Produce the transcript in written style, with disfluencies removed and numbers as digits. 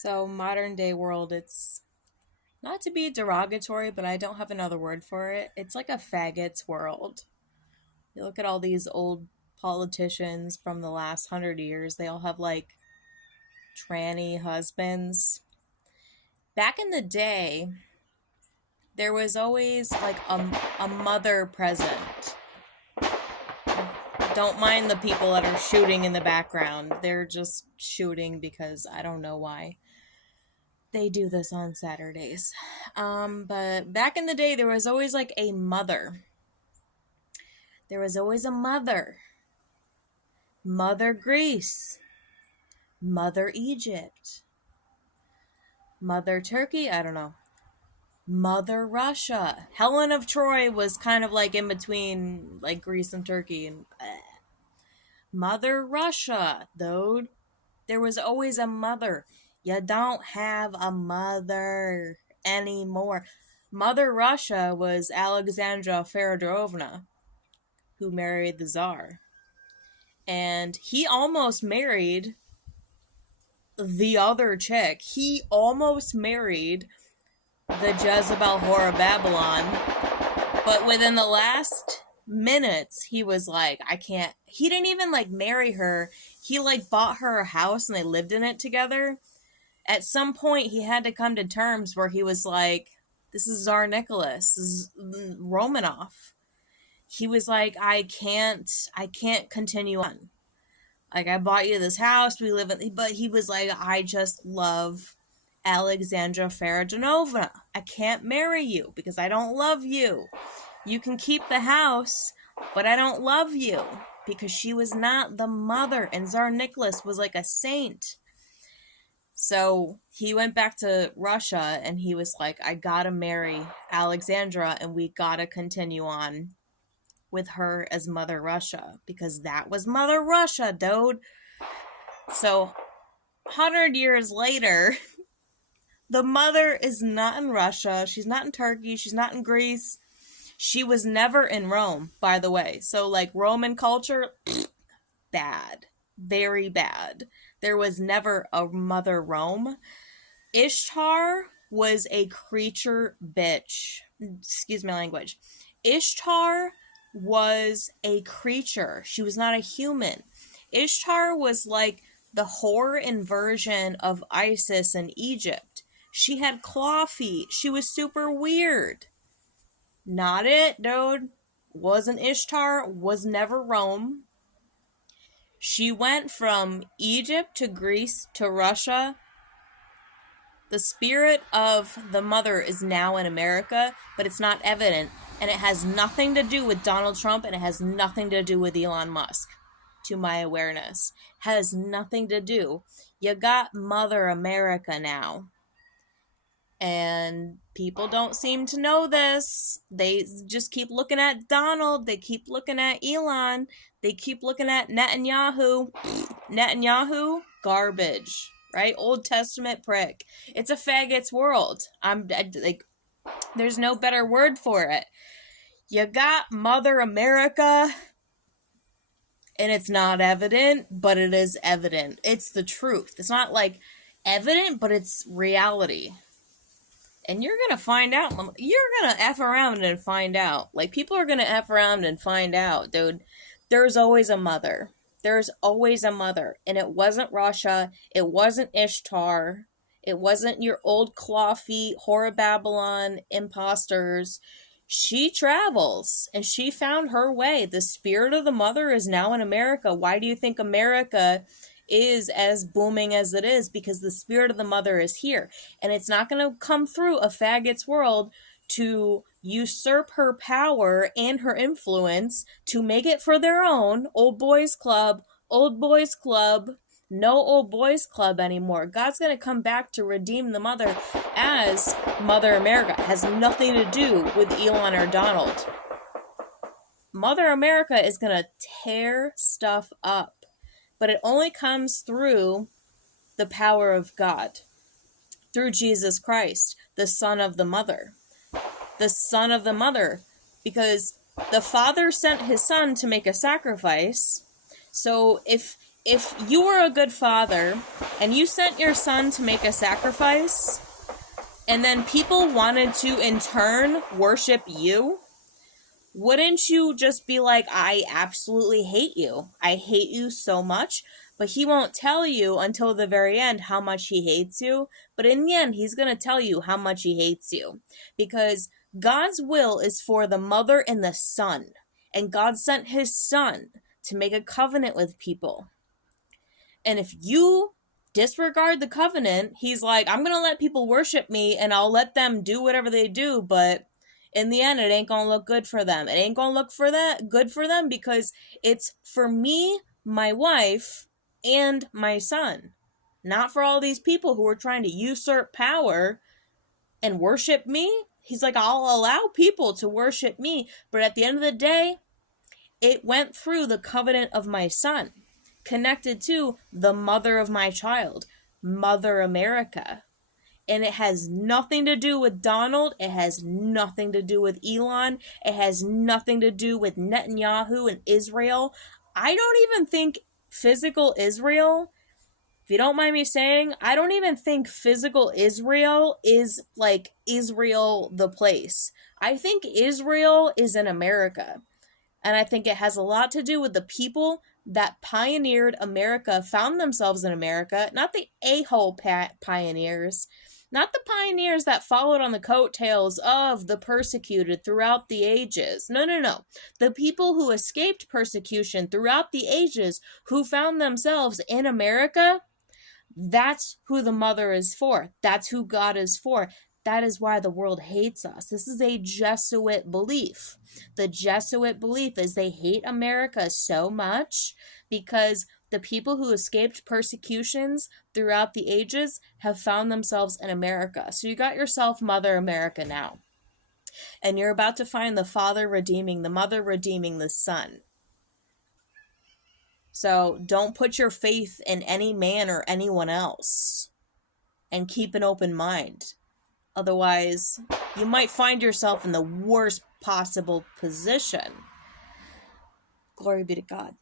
So, modern day world, it's not to be derogatory, but I don't have another word for it. It's like a faggot's world. You look at all these old politicians from the last 100 years, they all have like tranny husbands. Back in the day, there was always like a mother present. Don't mind the people that are shooting in the background. They're just shooting because I don't know why. They do this on Saturdays. But back in the day, there was always like a mother. There was always a mother. Mother Greece. Mother Egypt. Mother Turkey, I don't know. Mother Russia. Helen of Troy was kind of like in between like Greece and Turkey. And Mother Russia, though. There was always a mother. You don't have a mother anymore. Mother Russia was Alexandra Feodorovna, who married the Tsar. And he almost married the other chick. He almost married the Jezebel whore of Babylon. But within the last minutes, he was like, I can't. He didn't even like marry her. He like bought her a house and they lived in it together. At some point, he had to come to terms where he was like, this is Tsar Nicholas, this is Romanov. He was like, I can't continue on. Like, I bought you this house, we live in, but he was like, I just love Alexandra Feodorovna. I can't marry you because I don't love you. You can keep the house, but I don't love you because she was not the mother, and Tsar Nicholas was like a saint. So he went back to Russia and he was like, I gotta marry Alexandra and we gotta continue on with her as Mother Russia because that was Mother Russia, dude. So 100 years later, the mother is not in Russia. She's not in Turkey. She's not in Greece. She was never in Rome, by the way. So like Roman culture, bad. Very bad. There was never a Mother Rome. Ishtar was a creature bitch. Excuse my language. Ishtar was a creature. She was not a human. Ishtar was like the whore inversion of Isis in Egypt. She had claw feet. She was super weird. Not it, dude. Wasn't Ishtar. Was never Rome. She went from Egypt to Greece to Russia. The spirit of the mother is now in America, but it's not evident. And it has nothing to do with Donald Trump, and it has nothing to do with Elon Musk, to my awareness. Has nothing to do. You got Mother America now. And people don't seem to know this. They just keep looking at Donald. They keep looking at Elon. They keep looking at Netanyahu. Netanyahu, garbage, right? Old Testament prick. It's a faggot's world. There's no better word for it. You got Mother America, and it's not evident, but it is evident. It's the truth. It's not like evident, but it's reality. And you're going to find out. You're going to F around and find out. Like, people are going to F around and find out, dude. There's always a mother. There's always a mother. And it wasn't Russia. It wasn't Ishtar. It wasn't your old claw feet, whore of Babylon, imposters. She travels. And she found her way. The spirit of the mother is now in America. Why do you think America is as booming as it is? Because the spirit of the mother is here, and it's not going to come through a faggot's world to usurp her power and her influence to make it for their own. Old boys club, no old boys club anymore. God's going to come back to redeem the mother as Mother America. It has nothing to do with Elon or Donald. Mother America is going to tear stuff up. But it only comes through the power of God, through Jesus Christ, the Son of the Mother. The Son of the Mother, because the Father sent His Son to make a sacrifice. So if If you were a good father and you sent your son to make a sacrifice, and then people wanted to in turn worship you, wouldn't you just be like, I absolutely hate you. I hate you so much. But he won't tell you until the very end how much he hates you. But in the end, he's going to tell you how much he hates you. Because God's will is for the mother and the son. And God sent his son to make a covenant with people. And if you disregard the covenant, he's like, I'm going to let people worship me and I'll let them do whatever they do, but in the end, it ain't going to look good for them. It ain't going to look good for them because it's for me, my wife, and my son. Not for all these people who are trying to usurp power and worship me. He's like, I'll allow people to worship me, but at the end of the day, it went through the covenant of my son, connected to the mother of my child, Mother America. And it has nothing to do with Donald. It has nothing to do with Elon. It has nothing to do with Netanyahu and Israel. I don't even think physical Israel, if you don't mind me saying, I don't even think physical Israel is like Israel the place. I think Israel is in America. And I think it has a lot to do with the people that pioneered America, found themselves in America, not the a-hole pioneers, not the pioneers that followed on the coattails of the persecuted throughout the ages. No, no, no. The people who escaped persecution throughout the ages, who found themselves in America, that's who the mother is for. That's who God is for. That is why the world hates us. This is a Jesuit belief. The Jesuit belief is they hate America so much because the people who escaped persecutions throughout the ages have found themselves in America. So you got yourself Mother America now. And you're about to find the father redeeming the mother, redeeming the son. So don't put your faith in any man or anyone else. And keep an open mind. Otherwise, you might find yourself in the worst possible position. Glory be to God.